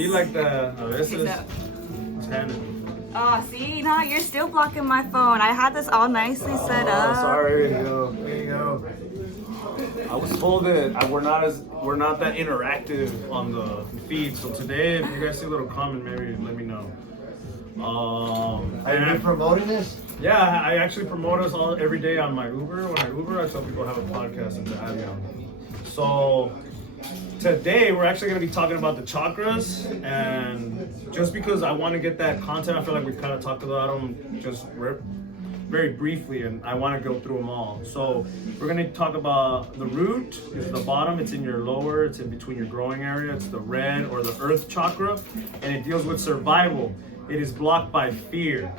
be like that. This is 10. Oh, see, no, you're still blocking my phone. I had this all nicely set up. Sorry. There you go. I was told that we're not that interactive on the feed. So today, if you guys see a little comment, maybe let me know. Are you promoting this? Yeah, I actually promote us all every day on my Uber. When I Uber, I tell people I have a podcast and to add me on. So today we're actually going to be talking about the chakras, and just because I want to get that content, I feel like we've kind of talked about them just very briefly, and I want to go through them all. So we're going to talk about the root is the bottom. It's in your lower. It's in between your growing area. It's the red or the earth chakra, and it deals with survival. It is blocked by fear.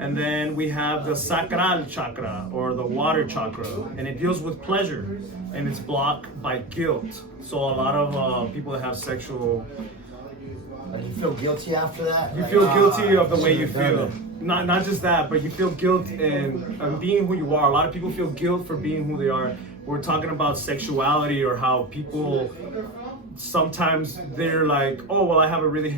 And then we have the sacral chakra or the water chakra, and it deals with pleasure, and it's blocked by guilt. So a lot of people that have sexual, You feel guilty after that? you feel guilty of the way you feel. Not just that, but you feel guilt in being who you are. A lot of people feel guilt for being who they are. We're talking about sexuality, or how people sometimes they're like, oh well, I have a really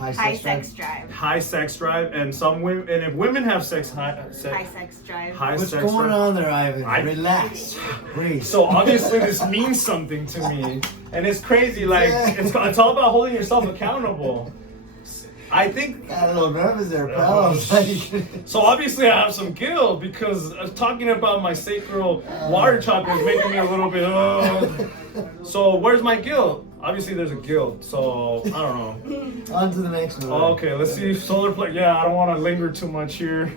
High sex drive. high sex drive, and some women, and if women have High sex drive. What's going on there, Ivan? Relax. Breathe. So obviously this means something to me, and it's crazy. Like it's all about holding yourself accountable. I think. Got a little nervous there, pal. So obviously I have some guilt because talking about my sacral water chakra is making me a little bit. So where's my guilt? Obviously there's a guilt. So I don't know. On to the next one. Okay, let's see. Solar plexus. Yeah, I don't want to linger too much here.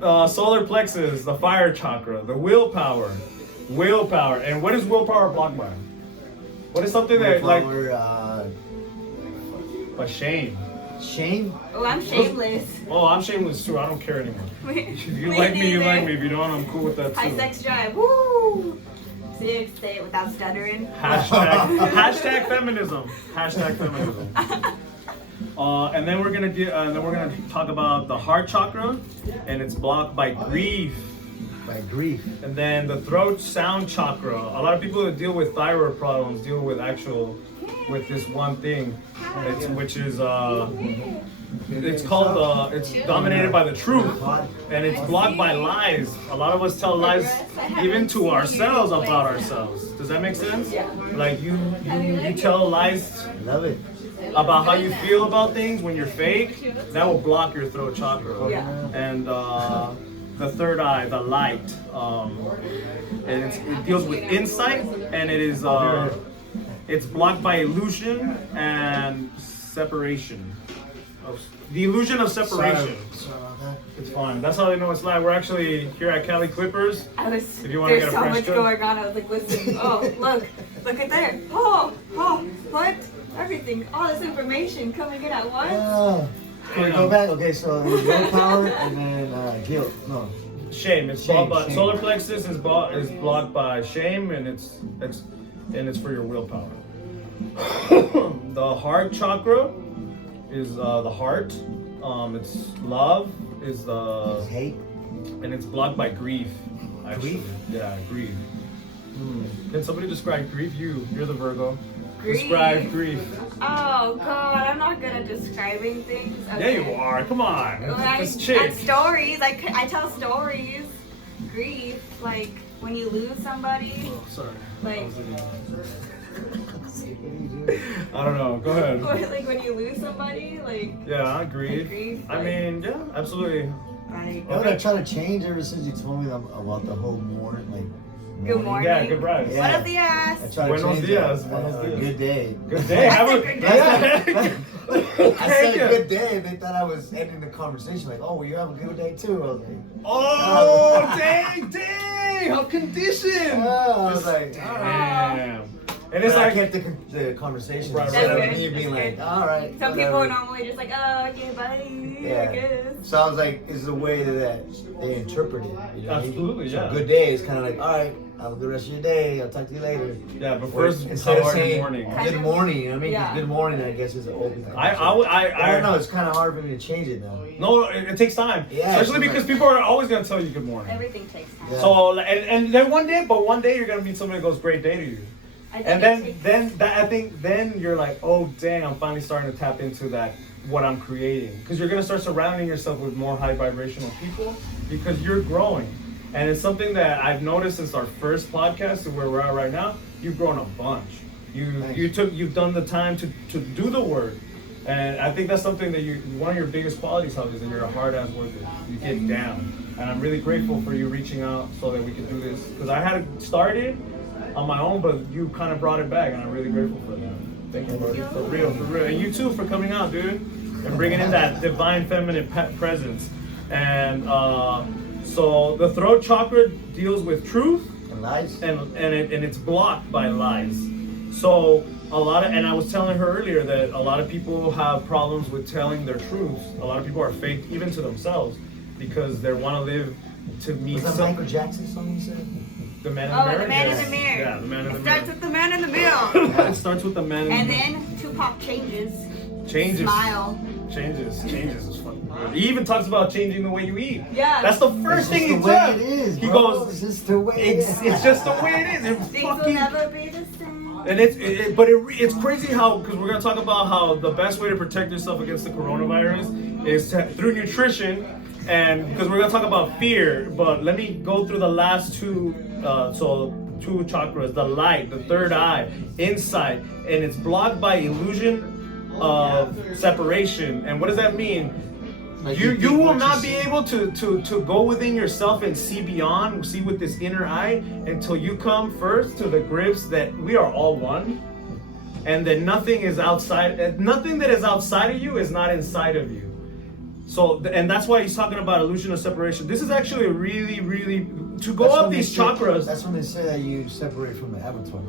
Solar plexus, the fire chakra, the willpower. And what is willpower blocked by? What is something that like? By shame. Shame? Oh, I'm shameless. Oh, I'm shameless too. I don't care anymore. If you Me like me, you neither. like me. If you don't, I'm cool with that too. High sex drive. Woo! See, say it without stuttering. Hashtag feminism. And then we're gonna talk about the heart chakra, and it's blocked by grief. By grief. And then the throat sound chakra. A lot of people that deal with thyroid problems deal with this one thing, which is it's called it's dominated by the truth, and it's blocked by lies. A lot of us tell lies even to ourselves about ourselves. Does that make sense? Yeah. Like you tell lies Love it. about how you feel about things when you're fake. That will block your throat chakra. Yeah. And the third eye, the light, and it deals with insight, and it is it's blocked by illusion and separation. The illusion of separation. It's fine. That's how they know it's live. We're actually here at Cali Clippers. If you want to There's get a so fresh much cut. going on. I was like, listen, look at there. Oh, what? Everything, all this information coming in at once. Can we go back? Okay, so willpower and then guilt. No. Shame. It's Shame, blocked by shame. solar plexus is blocked by shame, and it's for your willpower. The heart chakra is the heart. It's love is the Hate. and it's blocked by grief. Actually. Grief? Yeah, grief. Can somebody describe grief? You're the Virgo. Grief. Describe grief. Oh God, I'm not good at describing things. Yeah, Okay. you are. Come on. This And chick. stories, like I tell stories. Grief, like when you lose somebody, Oh, sorry. like I don't know. Go ahead. or like when you lose somebody, like Yeah, grief. grief, I like- mean, yeah, absolutely. like You know what I try to change ever since you told me about the whole morning, like. good morning. Yeah, good rise. Yeah. Buenos dias. I try to Buenos change dias, it. buenos dias. Good day. Good day. Have a Good yeah. I said good day, and they thought I was ending the conversation. Like, oh, well, you have a good day too. I was like, Oh, dang! How conditioned! I was like, all right. Damn. And it's I like, kept the conversation Right, instead right. of me being like, all right. Some whatever. people are normally just like, oh, okay, bye, I guess. So I was like, it's the way that they interpret it. You know? Absolutely, So yeah. good day is kind of like, all right, have a good rest of your day. I'll talk to you later. yeah, but Or first, instead how of are you saying morning? good morning, you know what I mean? 'Cause Yeah. good morning, I guess, is an open thing. I don't know. It's kind of hard for me to change it now. No, it takes time. Yeah, Especially it's because like- people are always gonna tell you good morning. Everything takes time. Yeah. So, and then one day you're gonna meet somebody that goes great day to you. then you're like, oh dang, I'm finally starting to tap into that, what I'm creating, because you're gonna start surrounding yourself with more high vibrational people because you're growing. And it's something that I've noticed since our first podcast to where we're at right now. You've grown a bunch. You've done the time to do the work. And I think that's something that one of your biggest qualities, Javi, is that you're a hard ass worker. You get down. And I'm really grateful for you reaching out so that we could do this. Because I had started on my own, but you kind of brought it back, and I'm really grateful for that. Thank you, buddy. For real. And you too for coming out, dude. And bringing in that divine feminine presence. And so the throat chakra deals with truth. And lies. And it's blocked by lies. So and I was telling her earlier that a lot of people have problems with telling their truths. A lot of people are fake even to themselves because they want to live to meet some. Was that Michael Jackson song you said? The Man in the Mirror? The Man in the Mirror. Yeah, the Man in the Mirror. It starts with the Man in the Mirror. It starts with the Man in the Mirror. And then Tupac changes. Smile. Changes is fun. He even talks about changing the way you eat. Yeah. That's the first thing he says. He goes, it's just the way it is. It's just the way it is. Things will never be the same. And it's crazy how, because we're gonna talk about how the best way to protect yourself against the coronavirus is through nutrition, and because we're gonna talk about fear. But let me go through the last two chakras: the light, the third eye, insight, and it's blocked by illusion of separation. And what does that mean? Like you will not be able to go within yourself and see beyond, see with this inner eye until you come first to the grips that we are all one, and that nothing that is outside of you is not inside of you. So, and that's why he's talking about illusion of separation. This is actually really, really to go up these chakras. That's when they say that you separate from the avatar.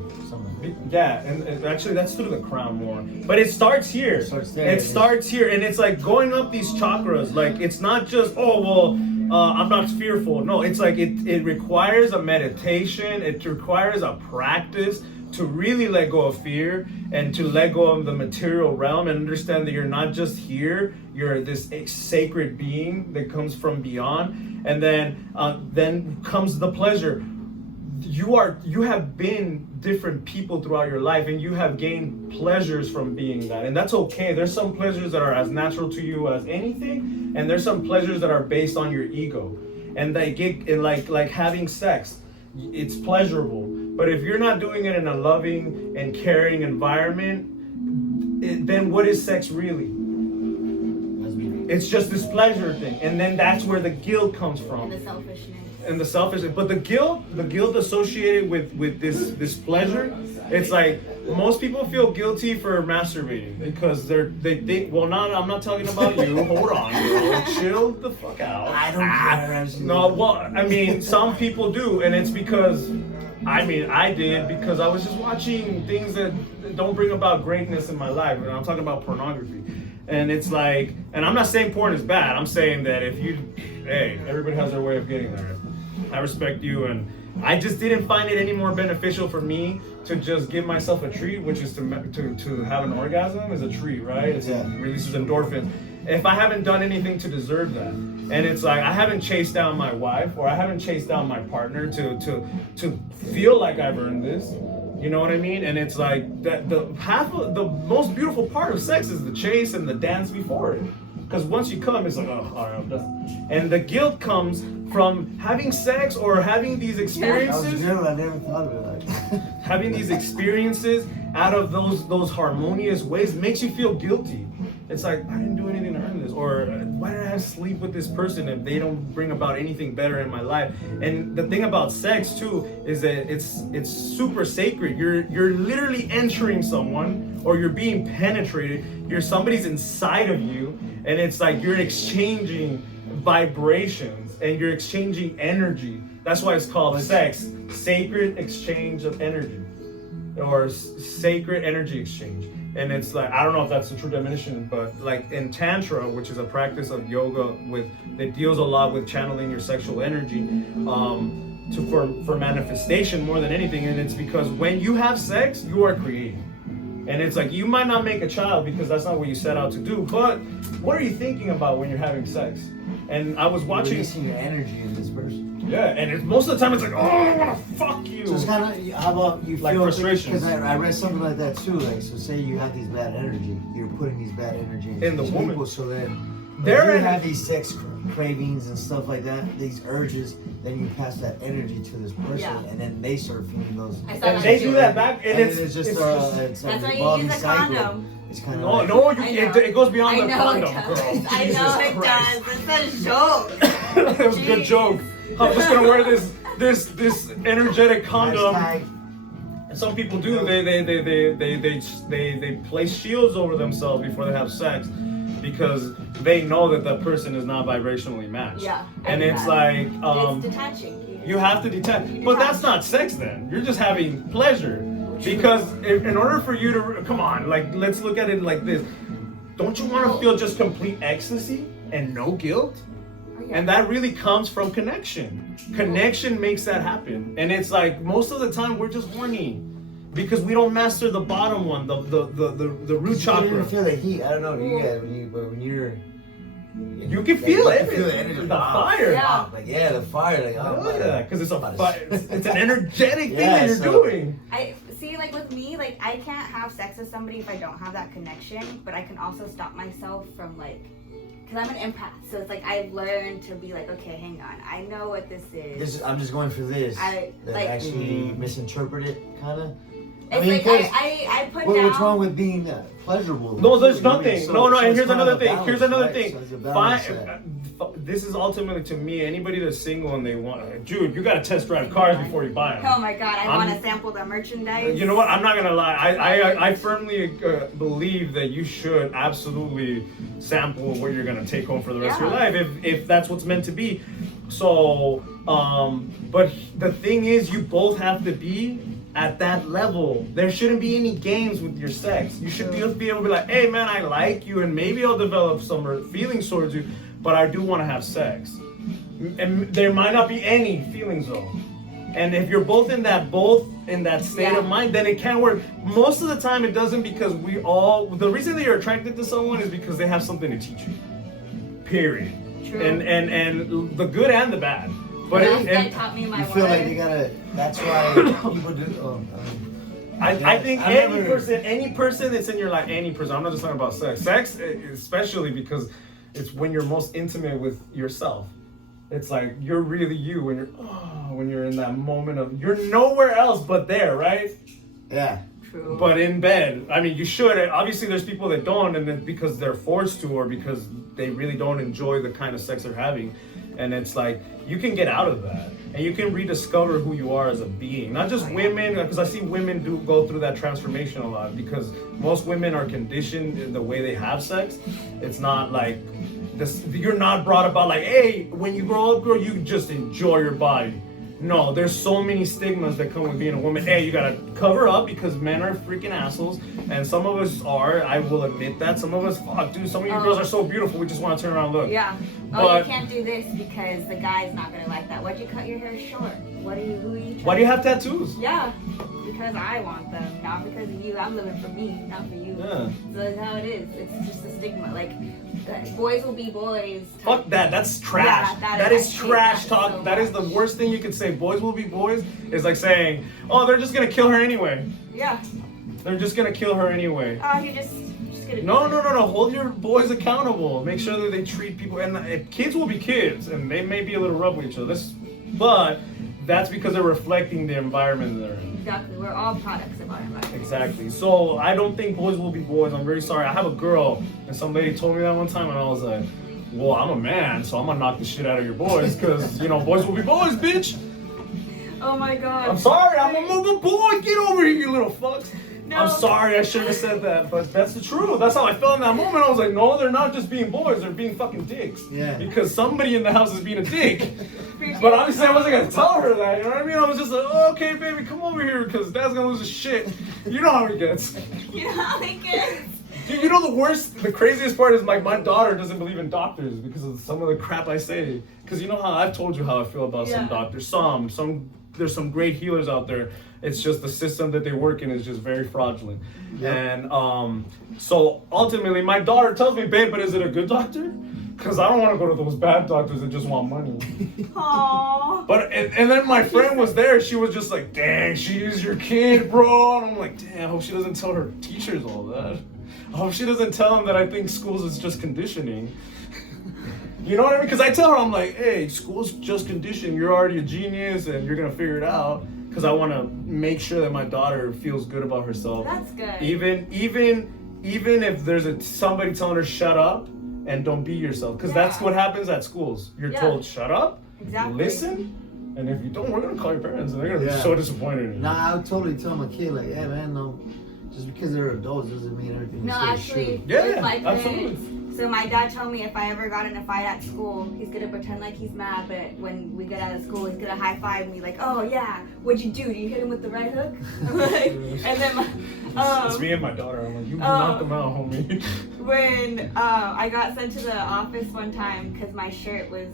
Yeah, and actually that's through the crown more. But it starts here. It starts here, and it's like going up these chakras. Like it's not just I'm not fearful. No, it's like it requires a meditation. It requires a practice to really let go of fear and to let go of the material realm and understand that you're not just here. You're this sacred being that comes from beyond. And then comes the pleasure. You have been different people throughout your life, and you have gained pleasures from being that, and that's okay. There's some pleasures that are as natural to you as anything, and there's some pleasures that are based on your ego, and they get like having sex. It's pleasurable, but if you're not doing it in a loving and caring environment, then what is sex really? It's just this pleasure thing, and then that's where the guilt comes from. And the selfishness. But the guilt associated with this pleasure, it's like most people feel guilty for masturbating because they think, well, I'm not talking about you. Hold on, bro. Chill the fuck out. I don't care. No, well, I mean, some people do, and it's because, I did because I was just watching things that don't bring about greatness in my life, and I'm talking about pornography. And it's like, and I'm not saying porn is bad. I'm saying that everybody has their way of getting there. I respect you, and I just didn't find it any more beneficial for me to just give myself a treat, which is to have an orgasm is a treat, right? It releases endorphins. If I haven't done anything to deserve that, and it's like I haven't chased down my wife or I haven't chased down my partner to feel like I've earned this. You know what I mean? And it's like that the most beautiful part of sex is the chase and the dance before it. Because once you come, it's like, oh, all right, I'm done. And the guilt comes from having sex or having these experiences. That was good. I never thought of it like that. Having these experiences out of those harmonious ways makes you feel guilty. It's like, I didn't do anything to earn this. Or why did I have to sleep with this person if they don't bring about anything better in my life? And the thing about sex too is that it's super sacred. You're literally entering someone, or you're being penetrated. Somebody's inside of you, and it's like you're exchanging vibrations and you're exchanging energy. That's why it's called sex, sacred exchange of energy, or sacred energy exchange. And it's like, I don't know if that's the true definition, but like in Tantra, which is a practice of yoga that deals a lot with channeling your sexual energy for manifestation more than anything. And it's because when you have sex, you are creating. And it's like, you might not make a child because that's not what you set out to do, but what are you thinking about when you're having sex? And I was watching... Releasing your energy in this person. Yeah, and most of the time it's like, oh, I want to fuck you. So it's kind of, how about you like feel frustration? Because I read something like that too. Like, so say you have these bad energy, you're putting these bad energy in the these woman. people, so then They're you have these sex cravings and stuff like that, these urges. Then you pass that energy to this person, and then they start feeling those. And they do that back, and it's just it's that's why you use a condom. It's kind of it goes beyond the condom, girl. I know it does. It's a joke. It was a good joke. I'm just gonna wear this energetic condom. And some people do. They place shields over themselves before they have sex because they know that the person is not vibrationally matched. Yeah. And it's like it's detaching. You have to detach. But that's not sex then. You're just having pleasure. Because in order for you to come on, like let's look at it like this. Don't you want to feel just complete ecstasy and no guilt? And that really comes from connection. Connection makes that happen. And it's like most of the time we're just horny because we don't master the bottom one, the root chakra. You feel the heat. I don't know. When you're you can feel it. Feel the energy. The fire. Yeah. Like the fire. Like yeah, because it's a fire. It's an energetic thing that you're doing. I see, like with me, like I can't have sex with somebody if I don't have that connection. But I can also stop myself from like, because I'm an empath, so it's like I've learned to be like, okay, hang on, I know what this is. I'm just going for this. I like actually misinterpret it, kind of. It's like I put down. What's wrong with being pleasurable? No, there's nothing. No, and here's another thing. Balance, Here's another right? thing. So balance, this is ultimately to me, anybody that's single and they want, dude, you gotta test drive cars before you buy them. Oh my god, I want to sample the merchandise. You know what? I'm not gonna lie. I firmly believe that you should absolutely sample what you're gonna take home for the rest of your life if that's what's meant to be. So, but the thing is, you both have to be at that level. There shouldn't be any games with your sex. You should be able to be like, hey man, I like you and maybe I'll develop some feelings towards you, but I do want to have sex. And there might not be any feelings though. And if you're both in that state of mind, then it can work. Most of the time it doesn't, because the reason that you're attracted to someone is because they have something to teach you. Period. True. And the good and the bad. But that taught me my you feel like you gotta. That's why people do. I think any person that's in your life, any person. I'm not just talking about sex. Sex, especially because it's when you're most intimate with yourself. It's like you're really you when you're in that moment of you're nowhere else but there, right? Yeah. True. But in bed, I mean, you should. Obviously, there's people that don't, and then because they're forced to, or because they really don't enjoy the kind of sex they're having. And it's like, you can get out of that. And you can rediscover who you are as a being. Not just women, because I see women go through that transformation a lot. Because most women are conditioned in the way they have sex. It's not like, you're not brought about like, hey, when you grow up, girl, you just enjoy your body. No, there's so many stigmas that come with being a woman. Hey, you gotta cover up because men are freaking assholes. And some of us are, I will admit that. Some of us, fuck, dude, some of you girls are so beautiful, we just want to turn around and look. Yeah. But, you can't do this because the guy's not gonna like that. Why'd you cut your hair short? Who are you why do you have tattoos? Yeah, because I want them, not because of you. I'm living for me, not for you. Yeah. So that's how it is. It's just a stigma. Like, boys will be boys. Fuck that. That's trash. Yeah, that is trash talk. So that is the worst thing you could say. Boys will be boys. Is like saying, oh, they're just gonna kill her anyway. Yeah. They're just gonna kill her anyway. Oh, you're just gonna. No. Hold your boys accountable. Make sure that they treat people. And kids will be kids, and they may be a little rough with each other. But that's because they're reflecting the environment they're in. Exactly. We're all products of our environment. Exactly. So I don't think boys will be boys. I'm very sorry. I have a girl, and some lady told me that one time, and I was like, well, I'm a man, so I'm gonna knock the shit out of your boys, because, boys will be boys, bitch. Oh my god. I'm sorry, I'm a boy. Get over here, you little fucks. No. I'm sorry, I shouldn't have said that, but that's the truth. That's how I felt in that moment. I was like, no, they're not just being boys, they're being fucking dicks. Yeah. Because somebody in the house is being a dick. But obviously I wasn't gonna tell her that, you know what I mean? I was just like, oh, okay, baby, come over here, because Dad's gonna lose his shit. You know how he gets. You know how he gets. Dude, you know the craziest part is like my daughter doesn't believe in doctors because of some of the crap I say. Because you know how I've told you how I feel about some doctors. There's some great healers out there. It's just the system that they work in is just very fraudulent. Yep. And so ultimately my daughter tells me, babe, but is it a good doctor? Because I don't want to go to those bad doctors that just want money. Aww. But and then my friend was there. She was just like, "Dang, she is your kid, bro." And I'm like, "Damn, I hope she doesn't tell her teachers all that. I hope she doesn't tell them that I think schools is just conditioning." You know what I mean? Because I tell her, I'm like, "Hey, school's just conditioning. You're already a genius, and you're gonna figure it out." Because I want to make sure that my daughter feels good about herself. That's good. Even if there's somebody telling her shut up and don't be yourself, because that's what happens at schools. You're told shut up, listen, and if you don't, we're gonna call your parents, and they're gonna be so disappointed in you. Nah, I would totally tell my kid like, yeah, man, no, just because they're adults doesn't mean everything. No, actually, yeah, my absolutely. So my dad told me if I ever got in a fight at school, he's gonna pretend like he's mad, but when we get out of school, he's gonna high five me like, "Oh yeah, what'd you do? Did you hit him with the right hook?" I'm like, and then it's me and my daughter. I'm like, you knocked them out, homie. When I got sent to the office one time because my shirt was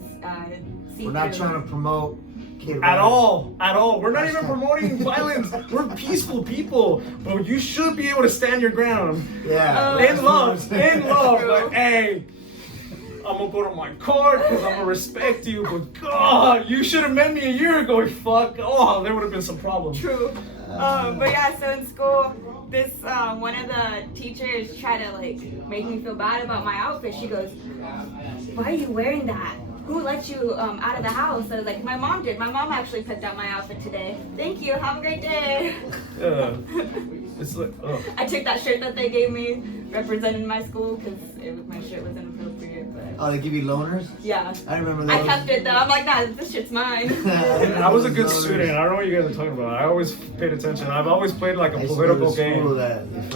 see-through. We're not trying to promote kid at all. We're not even promoting violence. We're peaceful people, but you should be able to stand your ground. Yeah. In love. Like, hey, I'm gonna go to my car because I'm gonna respect you, but God, you should have met me a year ago. Fuck. Oh, there would have been some problems. True. But yeah, so in school, this one of the teachers tried to like make me feel bad about my outfit. She goes, "Why are you wearing that? Who let you out of the house?" I was like, "My mom did. My mom actually picked out my outfit today. Thank you. Have a great day." It's like, I took that shirt that they gave me, representing my school, because my shirt was inappropriate. But oh, they give you loners? Yeah. I remember that. I kept it though. I'm like, nah, this shit's mine. I was a good student. I don't know what you guys are talking about. I always paid attention. I've always played like a political game. That if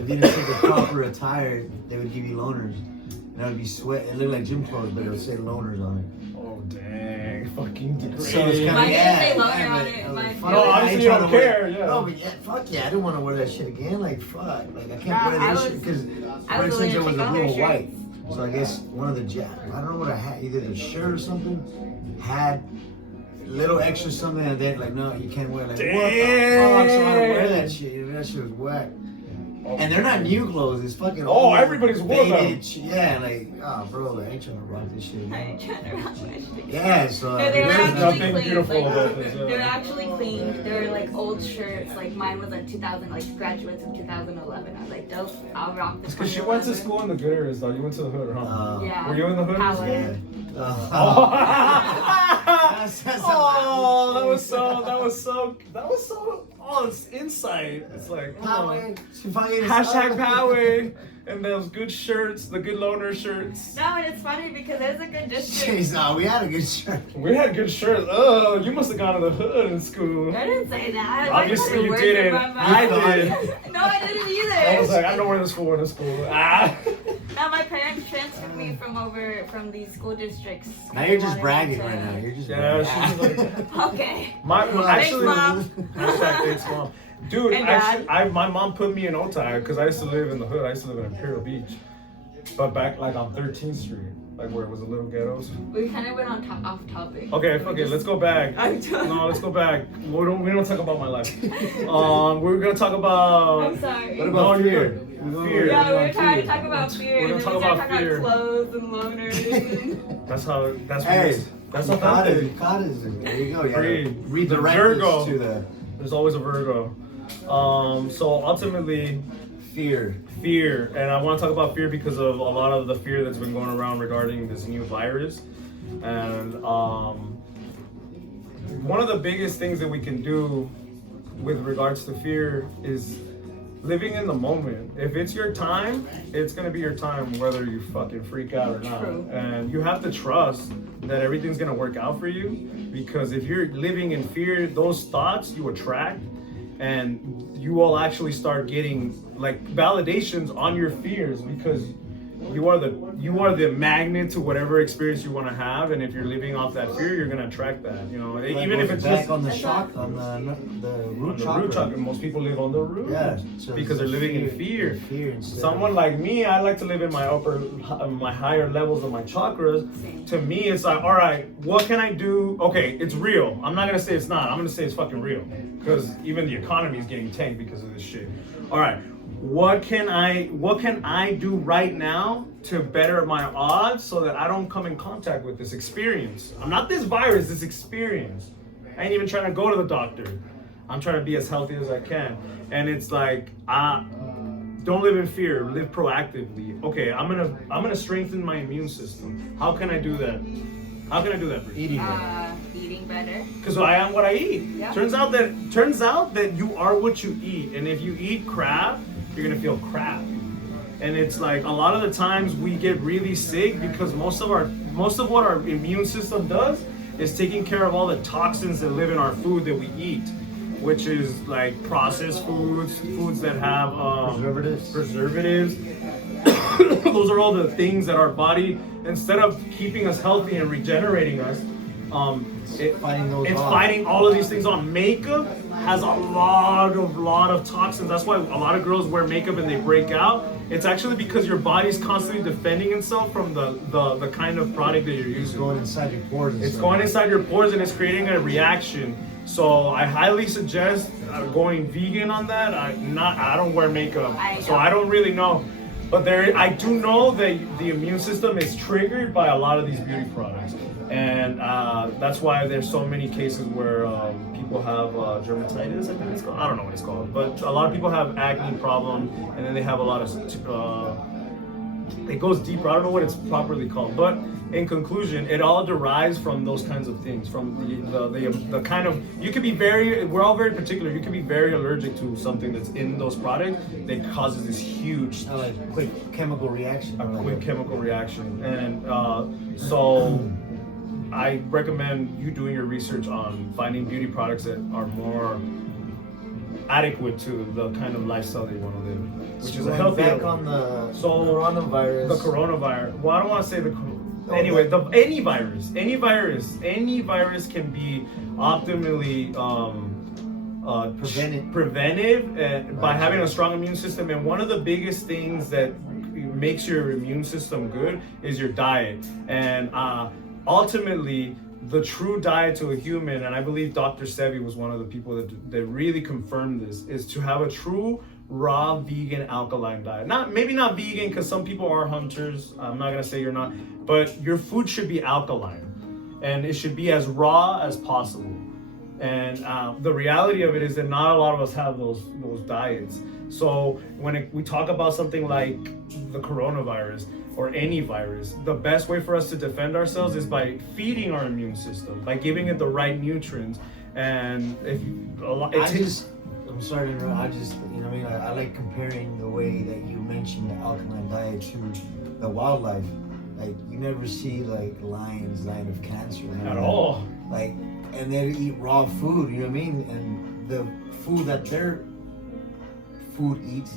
you didn't take the proper attire, they would give you loners. And it would be sweat. It looked like gym clothes, but it would say loners on it. Oh dang, fucking degrading. So it's kind of Mine didn't say loner on it. No, obviously you don't care. Yeah. No, but yeah, fuck yeah, I didn't want to wear that shit again. Like fuck, like I can't wear this shit because for instance it was a little white. So I guess one of the I don't know what I had, either the shirt or something had little extra something, and then like no, you can't wear. Like damn. what the fuck? So I don't wear that shit. That shit was whack. And they're not new clothes. It's fucking old, everybody's wore them. Yeah, like, oh, bro, like, I ain't trying to rock this shit. I ain't trying to rock my shit. Yeah, so. No, they were there's actually nothing clean. beautiful Like, about this. they were actually clean. They were like old shirts. Like mine was like 2000, like graduates of 2011. I was like, dope, I'll rock this. Because she went to school in the good areas, though. You went to the hood, huh? Yeah. Were you in the hood? Power. Yeah. Oh, that was so. Oh, it's insight. It's like hashtag power, and those good shirts, the good loner shirts. No, and it's funny because there's a good district. Jeez, no, we had a good shirt. We had good shirts. Oh, you must have gone to the hood in school. I didn't say that. Obviously you didn't. I did. No, I didn't either. I was like, I know where this for in school. Ah. Now my parents transferred me from these school districts. Now you're just bragging right now. You're just bragging. She's like, Okay. Actually, Mom. hashtag thanks, Mom. Dude, And actually, Dad. my mom put me in Otay because I used to live in the hood. I used to live in Imperial Beach, but back like on 13th Street, like where it was a little ghettos. We kind of went off topic. Okay, let's go back. No, let's go back. We don't talk about my life. We're gonna talk about. I'm sorry. What about fear? Fear. Yeah, we were trying to talk about fear. We're gonna and then talk we started about talking fear. clothes and loners. That's Hey, that's you what caught that it. is. You caught it. There you go. You Free. gotta redirect Virgo. this to the There's always a Virgo. So ultimately, fear. and I want to talk about fear because of a lot of the fear that's been going around regarding this new virus. And one of the biggest things that we can do with regards to fear is living in the moment. If it's your time, it's gonna be your time, whether you fucking freak out or not. True. And you have to trust that everything's gonna work out for you, because if you're living in fear, those thoughts you attract, and you will actually start getting like validations on your fears, because you are the magnet to whatever experience you want to have, and if you're living off that fear, you're gonna attract that. You know, Like even if it's back just on the shock on the root chakra. Most people live on the root. Yeah, so because they're living in fear. Fear instead. Someone like me, I like to live in my higher levels of my chakras. To me, it's like, all right, what can I do? Okay, it's real. I'm not gonna say it's not. I'm gonna say it's fucking real, because even the economy is getting tanked because of this shit. All right, what can I do right now to better my odds so that I don't come in contact with this experience? I'm not this virus, this experience. I ain't even trying to go to the doctor. I'm trying to be as healthy as I can. And it's like, don't live in fear, live proactively. Okay, I'm gonna strengthen my immune system. How can I do that? How can I do that for you? Eating better. Because I am what I eat. Yeah. Turns out that you are what you eat. And if you eat crap, you're gonna feel crap. And it's like a lot of the times we get really sick because most of what our immune system does is taking care of all the toxins that live in our food that we eat, which is like processed foods that have preservatives. Those are all the things that our body, instead of keeping us healthy and regenerating us, it's fighting all of these things on. Makeup has a lot of toxins. That's why a lot of girls wear makeup and they break out. It's actually because your body's constantly defending itself from the kind of product that you're using. It's going inside your pores. It's going inside your pores and it's creating a reaction. So I highly suggest going vegan on that. I don't wear makeup, so I don't really know. But I do know that the immune system is triggered by a lot of these beauty products. And that's why there's so many cases where people have dermatitis, I think it's called. I don't know what it's called. But a lot of people have acne problem, and then they have a lot of, it goes deeper. I don't know what it's properly called. But in conclusion, it all derives from those kinds of things. From the kind of, you could be we're all very particular. You could be very allergic to something that's in those products that causes this huge, quick chemical reaction. Chemical reaction. And so I recommend you doing your research on finding beauty products that are more adequate to the kind of lifestyle that you want to live, which is a healthy. Back on the coronavirus. The coronavirus. Well, I don't want to say anyway. Any virus can be optimally preventive by having a strong immune system. And one of the biggest things that makes your immune system good is your diet. And ultimately, the true diet to a human, and I believe Dr. Sebi was one of the people that really confirmed this, is to have a true raw vegan alkaline diet. Maybe not vegan, because some people are hunters. I'm not gonna say you're not, but your food should be alkaline, and it should be as raw as possible. And the reality of it is that not a lot of us have those diets. So when we talk about something like the coronavirus or any virus, the best way for us to defend ourselves is by feeding our immune system, by giving it the right nutrients. And I'm sorry to interrupt. I like comparing the way that you mentioned the alkaline diet to the wildlife. Like, you never see like lions dying of cancer at all. Like, and they eat raw food, you know what I mean? And the food that their food eats,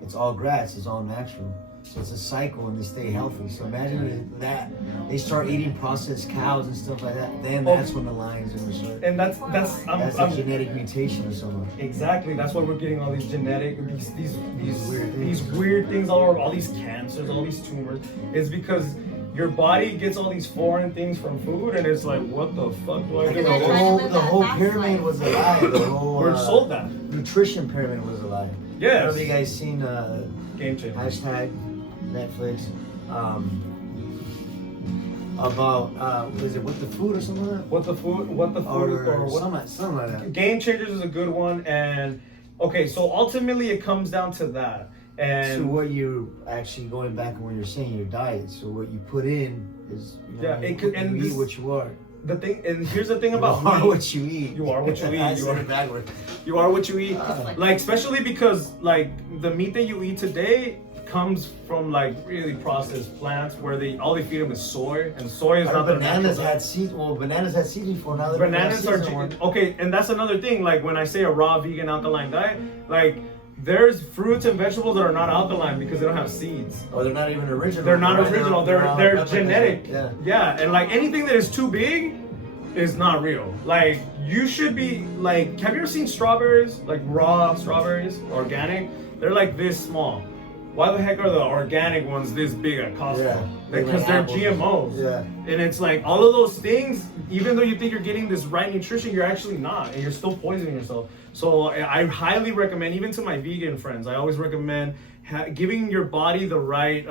it's all grass, it's all natural. So it's a cycle and they stay healthy. So imagine that they start eating processed cows and stuff like that, then that's when the lions are gonna start. And that's a genetic mutation or something. Exactly. That's why we're getting all these genetic these weird things all over, all these cancers, all these tumors. It's because your body gets all these foreign things from food, and it's like, what the fuck do I do? The whole pyramid was a lie. The whole we're sold that nutrition pyramid was a lie. Yes. Have you guys seen Game Changer? Hashtag Netflix about was it What the Food or something like that? What the food or something like that. Game Changers is a good one. And okay, so ultimately it comes down to that. And so what you actually, going back on what you're saying, your diet. So what you put in is you eat what you are. The thing, and here's the thing about you are what you eat. You are what you eat. I said it backwards. You are what you eat. Like, especially because like the meat that you eat today comes from like really processed plants where all they feed them is soy, and soy is not bananas had seeds. Well, bananas had seeds before. Now bananas are okay, and that's another thing. Like when I say a raw vegan alkaline diet, like there's fruits and vegetables that are not alkaline because they don't have seeds. Or they're not even original. They're not original. They're genetic. Yeah, and like anything that is too big is not real. Like you should be like, have you ever seen strawberries? Like raw strawberries, organic? They're like this small. why the heck are the organic ones this big at Costco? Yeah. Because they're GMOs. Yeah. And it's like all of those things, even though you think you're getting this right nutrition, you're actually not, and you're still poisoning yourself. So I highly recommend, even to my vegan friends, I always recommend giving your body the right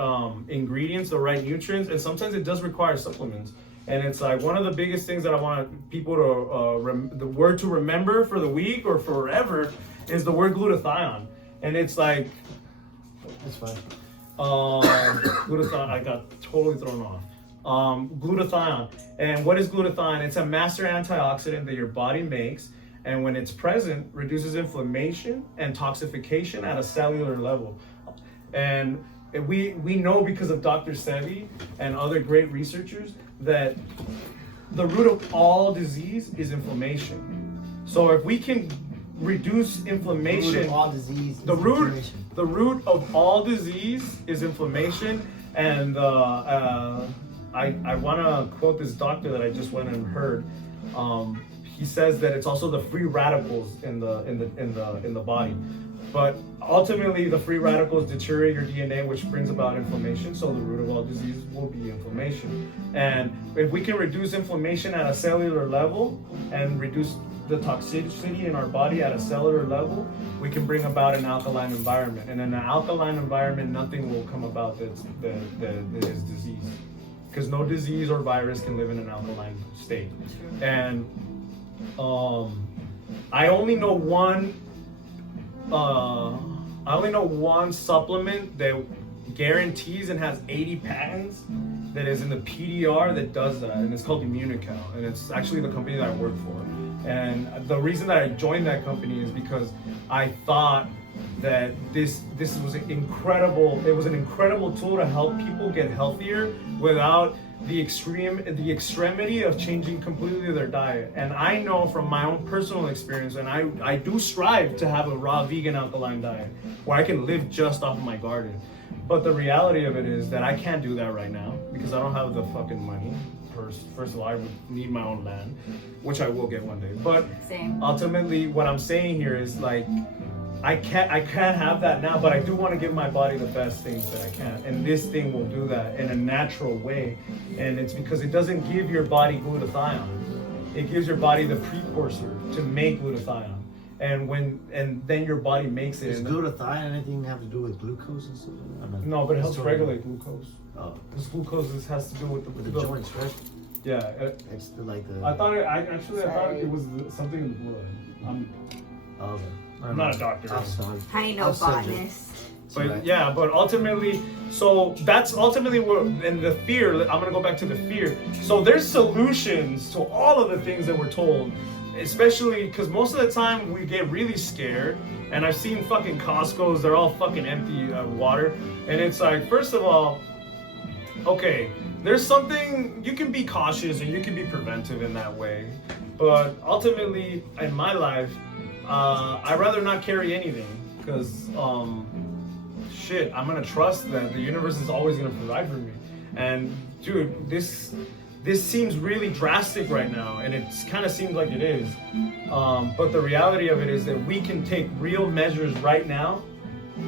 ingredients, the right nutrients, and sometimes it does require supplements. And it's like one of the biggest things that I want people to, the word to remember for the week or forever is the word glutathione. And it's like, That's fine. Glutathione, I got totally thrown off. Glutathione. And what is glutathione? It's a master antioxidant that your body makes, and when it's present, reduces inflammation and toxification at a cellular level. And we know because of Dr. Sebi and other great researchers that the root of all disease is inflammation. So if we can reduce inflammation, The root of all disease is the root inflammation. the root of all disease is inflammation. And I want to quote this doctor that I just went and heard. He says that it's also the free radicals in the body. But ultimately, the free radicals deteriorate your DNA, which brings about inflammation. So the root of all disease will be inflammation. And if we can reduce inflammation at a cellular level and reduce the toxicity in our body at a cellular level, we can bring about an alkaline environment. And in an alkaline environment, nothing will come about that is disease. Because no disease or virus can live in an alkaline state. And I only know one supplement that guarantees and has 80 patents that is in the PDR that does that, and it's called Immunical, and it's actually the company that I work for. And the reason that I joined that company is because I thought that this was an incredible tool to help people get healthier without the extremity of changing completely their diet. And I know from my own personal experience, and I do strive to have a raw vegan alkaline diet where I can live just off of my garden. But the reality of it is that I can't do that right now because I don't have the fucking money. First of all, I would need my own land, which I will get one day. But ultimately, what I'm saying here is like, I can't have that now, but I do want to give my body the best things that I can. And this thing will do that in a natural way. And it's because it doesn't give your body glutathione. It gives your body the precursor to make glutathione. And then your body makes it. Does glutathione anything have to do with glucose and stuff? No, but it helps regulate glucose. Oh. Because glucose has to do with the joints, right? Yeah. It's like the. I thought it was something in the blood. Okay. I'm not a doctor. I'm sorry. I ain't no botanist. But yeah, but ultimately, so that's ultimately what, and the fear, I'm gonna go back to the fear. So there's solutions to all of the things that we're told, especially because most of the time we get really scared. And I've seen fucking Costco's, they're all fucking empty of water. And it's like, first of all, okay, there's something, you can be cautious and you can be preventive in that way. But ultimately, in my life, I'd rather not carry anything because shit, I'm gonna trust that the universe is always gonna provide for me. And dude, this seems really drastic right now, and it kind of seems like it is. But the reality of it is that we can take real measures right now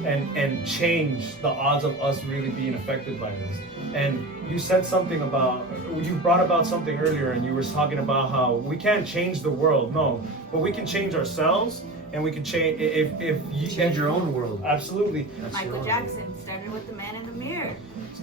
and change the odds of us really being affected by this. And you said something about, you brought about something earlier, and you were talking about how we can't change the world. No, but we can change ourselves, and we can change, if you change your own world. Absolutely. Michael Jackson started with the man in the mirror.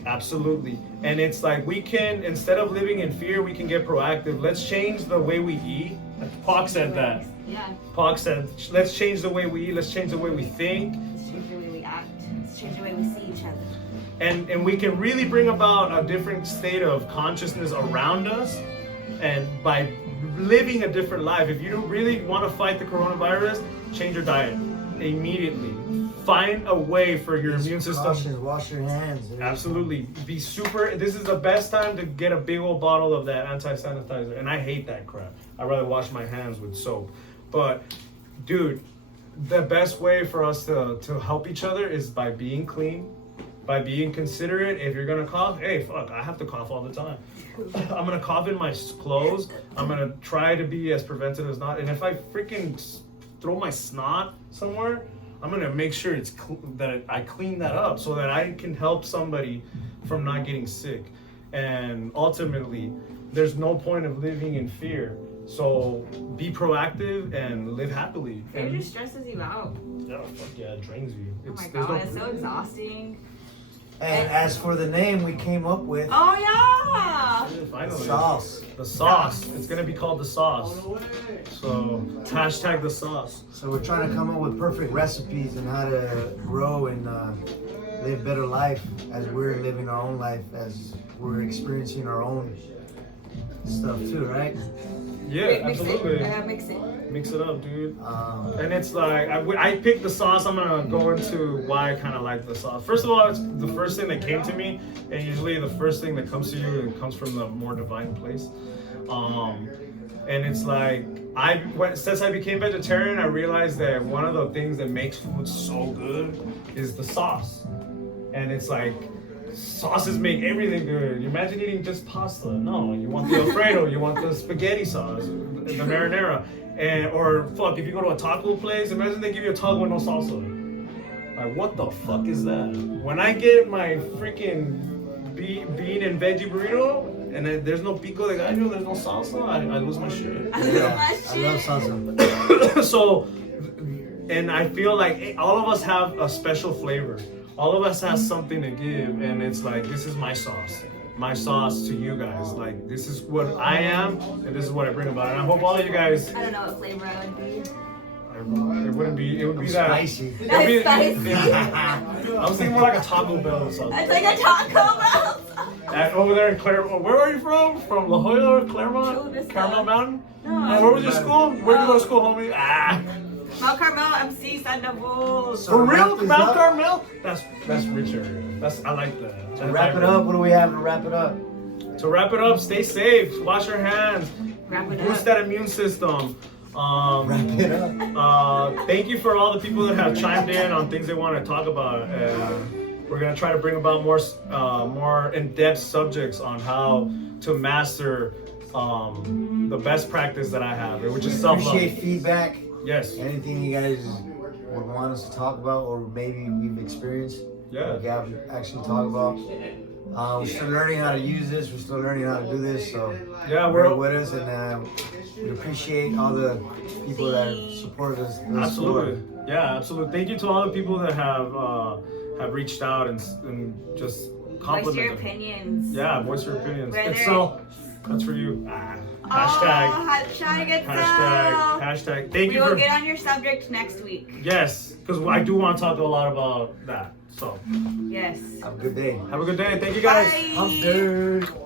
Absolutely. And it's like, we can, instead of living in fear, we can get proactive. Let's change the way we eat. Pac said that. Yeah. Pac said, let's change the way we eat, let's change the way we think. Let's change the way we act. Let's change the way we see each other. And we can really bring about a different state of consciousness around us, and by living a different life. If you really want to fight the coronavirus, change your diet immediately. Find a way for your immune system. Wash your hands. Absolutely. Be super. This is the best time to get a big old bottle of that anti-sanitizer. And I hate that crap. I'd rather wash my hands with soap. But dude, the best way for us to help each other is by being clean, by being considerate. If you're gonna cough, hey, fuck, I have to cough all the time. I'm gonna cough in my clothes. I'm gonna try to be as preventive as not. And if I freaking throw my snot somewhere, I'm gonna make sure that I clean that up so that I can help somebody from not getting sick. And ultimately, there's no point of living in fear. So be proactive and live happily. Fear just stresses you out. Yeah, fuck yeah, it drains you. Oh my god, it's so exhausting. And as for the name we came up with, Oh yeah! Finally. sauce. The sauce. It's gonna be called the sauce. So hashtag the sauce. So we're trying to come up with perfect recipes and how to grow and live better life as we're living our own life, as we're experiencing our own stuff too, right? Yeah, Mix absolutely. it. Mix it. Mix it up, dude. And it's like, I picked the sauce. I'm gonna go into why I kind of like the sauce. First of all, it's the first thing that came to me, and usually the first thing that comes to you, it comes from the more divine place. And it's like, since I became vegetarian, I realized that one of the things that makes food so good is the sauce. And it's like, sauces make everything good. You imagine eating just pasta. No, you want the Alfredo, you want the spaghetti sauce, the marinara. Or fuck, if you go to a taco place, imagine they give you a taco with no salsa. Like, what the fuck is that? When I get my freaking bean and veggie burrito, and then there's no pico de gallo, there's no salsa, I lose my shit. I love salsa. So, and I feel like all of us have a special flavor. All of us has something to give, and it's like, this is my sauce to you guys. Like, this is what I am, and this is what I bring about. And I hope all of you guys. I don't know what flavor I would be. It would be that spicy. That's spicy. I was thinking more like a Taco Bell or something. It's like a Taco Bell. Over there in Claremont. Where are you from? From La Jolla or Claremont? Chula Vista. Caramel Mountain? No. Where was your school? Where did you go to school, homie? Mount Carmel, MC, Sandoval. So For to real? wrap this Mount up- Carmel? That's richer. I like that. To wrap it up, what do we have to wrap it up? To wrap it up, stay safe. Wash your hands. Wrap it Boost up. that immune system. Wrap it up. Thank you for all the people that have chimed in on things they want to talk about. We're gonna try to bring about more in-depth subjects on how to master the best practice that I have, which is self-love. Appreciate feedback. Yes. Anything you guys would want us to talk about, or maybe we've experienced. Yeah. We have actually talk about. We're still learning how to use this. We're still learning how to do this. So Yeah, bear with us, and we appreciate all the people that support us. Absolutely. Yeah, absolutely. Thank you to all the people that have reached out and just complimented. Voice your opinions. Yeah, voice your opinions. Whether- It's so. That's for you. Hashtag. Oh, hashtag it's Hashtag. Thank We you will for. get on your subject next week. Yes, because I do want to talk a lot about that. So Yes. Have a good day. have a good day. Thank you guys. Bye. Hump day.